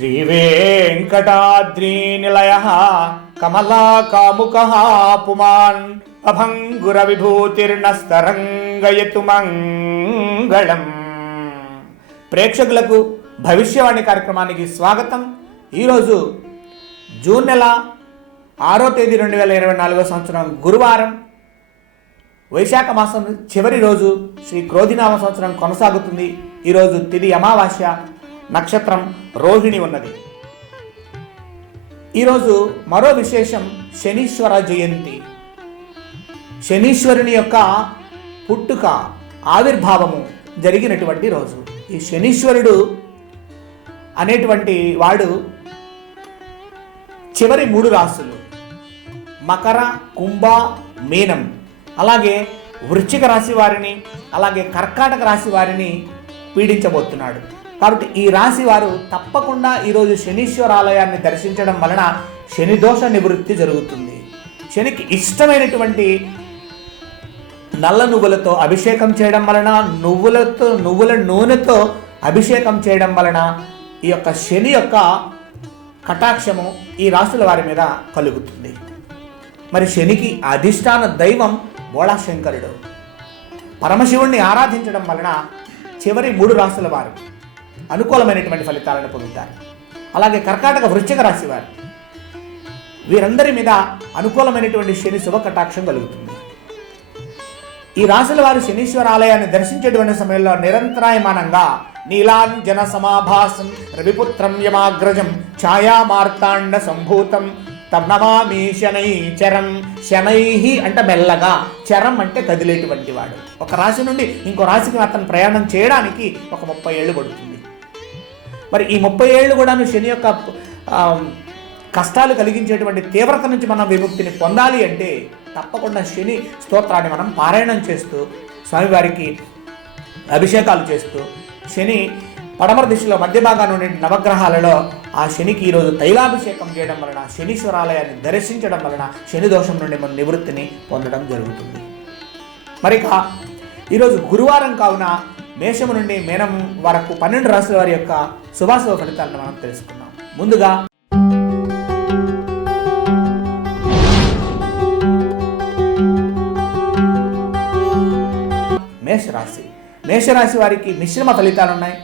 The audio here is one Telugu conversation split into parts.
శ్రీవేంకటాద్రీనిలయ కమలాకాముక పుమాన్ అభంగుర విభూతిర్ణస్తరంగయతు మంగళం ప్రేక్షకులకు భవిష్యవాణి కార్యక్రమానికి స్వాగతం. ఈరోజు జూన్ నెల ఆరో తేదీ రెండు వేల ఇరవై నాలుగో సంవత్సరం గురువారం. వైశాఖ మాసం చివరి రోజు శ్రీ క్రోధినామ సంవత్సరం కొనసాగుతుంది. ఈరోజు తిది అమావాస్య నక్షత్రం రోహిణి ఉన్నది. ఈరోజు మరో విశేషం శనీశ్వర జయంతి. శనీశ్వరుని యొక్క పుట్టుక ఆవిర్భావము జరిగినటువంటి రోజు. ఈ శనీశ్వరుడు అనేటువంటి వాడు చివరి మూడు రాసులు మకర కుంభ మీనం. అలాగే వృశ్చిక రాశి వారిని అలాగే కర్కాటక రాశి వారిని పీడించబోతున్నాడు. కాబట్టి ఈ రాశి వారు తప్పకుండా ఈరోజు శనీశ్వర ఆలయాన్ని దర్శించడం వలన శని దోష నివృత్తి జరుగుతుంది. శనికి ఇష్టమైనటువంటి నల్ల నువ్వులతో అభిషేకం చేయడం వలన నువ్వులతో నువ్వుల నూనెతో అభిషేకం చేయడం వలన ఈ యొక్క శని యొక్క కటాక్షము ఈ రాశుల వారి మీద కలుగుతుంది. మరి శనికి అధిష్టాన దైవం బోళాశంకరుడు. పరమశివుణ్ణి ఆరాధించడం వలన చివరి మూడు రాసుల వారు అనుకూలమైనటువంటి ఫలితాలను పొందుతారు. అలాగే కర్కాటక వృశ్చిక రాశి వారు వీరందరి మీద అనుకూలమైనటువంటి శని శుభ కటాక్షం కలుగుతుంది. ఈ రాశుల వారు శనీశ్వర ఆలయాన్ని దర్శించేటువంటి సమయంలో నిరంతరాయమానంగా నీలాంజన సమాభాసం రవిపుత్రం యమాగ్రజం ఛాయామార్తాండ సంభూతం తన్నమామి శనై చరం శనై అంటే మెల్లగా చరం అంటే కదిలేటువంటి వాడు. ఒక రాశి నుండి ఇంకో రాశికి అతను ప్రయాణం చేయడానికి ఒక ముప్పై ఏళ్ళు పడుతుంది. మరి ఈ ముప్పై ఏళ్ళు కూడాను శని యొక్క కష్టాలు కలిగించేటువంటి తీవ్రత నుంచి మనం విముక్తిని పొందాలి అంటే తప్పకుండా శని స్తోత్రాన్ని మనం పారాయణం చేస్తూ స్వామివారికి అభిషేకాలు చేస్తూ శని పడమర దిశలో మధ్య భాగాన్ని ఉండే నవగ్రహాలలో ఆ శనికి ఈరోజు తైలాభిషేకం చేయడం వలన శనీశ్వరాలయాన్ని దర్శించడం వలన శని దోషం నుండి మన నివృత్తిని పొందడం జరుగుతుంది. మరి ఇక ఈరోజు గురువారం కావున మేషము నుండి మేనం వరకు పన్నెండు రాశుల వారి యొక్క శుభాశుభ ఫలితాలను మనం తెలుసుకున్నాం ముందుగా మేషరాశి. మేషరాశి వారికి మిశ్రమ ఫలితాలు ఉన్నాయి.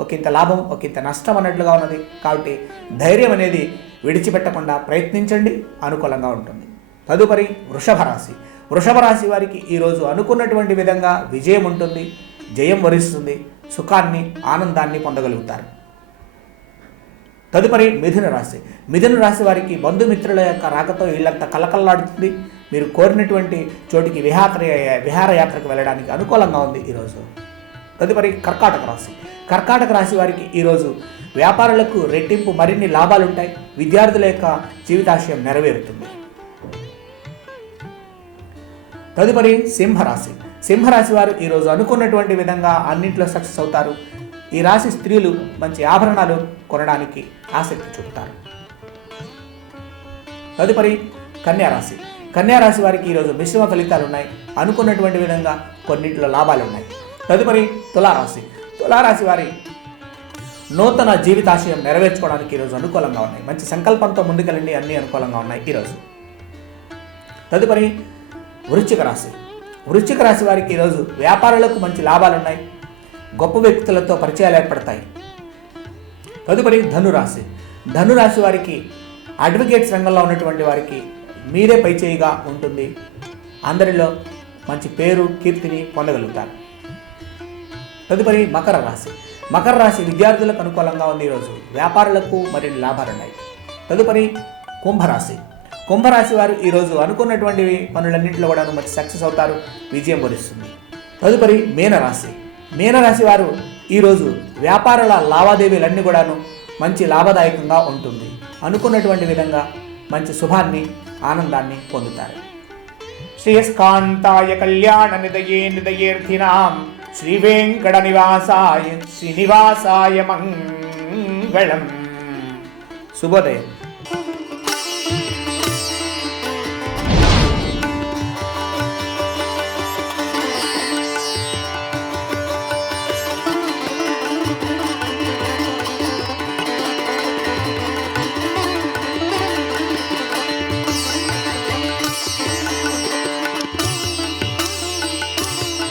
ఒకంత లాభం ఒకంత నష్టం అన్నట్లుగా ఉన్నది. కాబట్టి ధైర్యం అనేది విడిచిపెట్టకుండా ప్రయత్నించండి. అనుకూలంగా ఉంటుంది. తదుపరి వృషభ రాశి వృషభ రాశి వారికి ఈరోజు అనుకున్నటువంటి విధంగా విజయం ఉంటుంది. జయం వరిస్తుంది సుఖాన్ని ఆనందాన్ని పొందగలుగుతారు. తదుపరి మిథున రాశి. మిథున రాశి వారికి బంధుమిత్రుల యొక్క రాకతో ఇల్లంతా కలకల్లాడుతుంది మీరు కోరినటువంటి చోటికి విహార విహారయాత్రకు వెళ్ళడానికి అనుకూలంగా ఉంది ఈరోజు. తదుపరి కర్కాటక రాశి. కర్కాటక రాశి వారికి ఈరోజు వ్యాపారులకు రెట్టింపు మరిన్ని లాభాలు ఉంటాయి విద్యార్థుల యొక్క జీవితాశయం నెరవేరుతుంది. తదుపరి సింహరాశి. సింహరాశి వారు ఈరోజు అనుకున్నటువంటి విధంగా అన్నింటిలో సక్సెస్ అవుతారు. ఈ రాశి స్త్రీలు మంచి ఆభరణాలు కొనడానికి ఆసక్తి చూపుతారు. తదుపరి కన్యారాశి కన్యారాశి వారికి ఈరోజు మిశ్రమ ఫలితాలు ఉన్నాయి. అనుకున్నటువంటి విధంగా కొన్నింటిలో లాభాలు ఉన్నాయి. తదుపరి తులారాశి. తులారాశి వారి నూతన జీవితాశయం నెరవేర్చుకోవడానికి ఈరోజు అనుకూలంగా ఉన్నాయి. మంచి సంకల్పంతో ముందుకెళ్ళండి. అన్ని అనుకూలంగా ఉన్నాయి ఈరోజు. తదుపరి వృశ్చిక రాశి. వృశ్చిక రాశి వారికి ఈరోజు వ్యాపారులకు మంచి లాభాలు ఉన్నాయి గొప్ప వ్యక్తులతో పరిచయాలు ఏర్పడతాయి. తదుపరి ధనురాశి. ధనురాశి వారికి అడ్వకేట్స్ రంగంలో ఉన్నటువంటి వారికి మీరే పైచేయిగా ఉంటుంది. అందరిలో మంచి పేరు కీర్తిని పొందగలుగుతారు. తదుపరి మకర రాశి. మకర రాశి విద్యార్థులకు అనుకూలంగా ఉంది ఈరోజు. వ్యాపారులకు మరిన్ని లాభాలున్నాయి. తదుపరి కుంభరాశి. కుంభరాశి వారు ఈరోజు అనుకున్నటువంటి పనులన్నింటిలో కూడా మంచి సక్సెస్ అవుతారు విజయం వరిస్తుంది తదుపరి మీనరాశి. మీనరాశి వారు ఈరోజు వ్యాపారాల లావాదేవీలన్నీ కూడాను మంచి లాభదాయకంగా ఉంటుంది. అనుకున్నటువంటి విధంగా మంచి శుభాన్ని ఆనందాన్ని పొందుతారు. శ్రేయస్కాంతాయ కళ్యాణ నిదయే నిదయేర్థినాం శ్రీ వెంకట నివాసాయ శ్రీనివాసాయ మంగళం. శుభోదయం.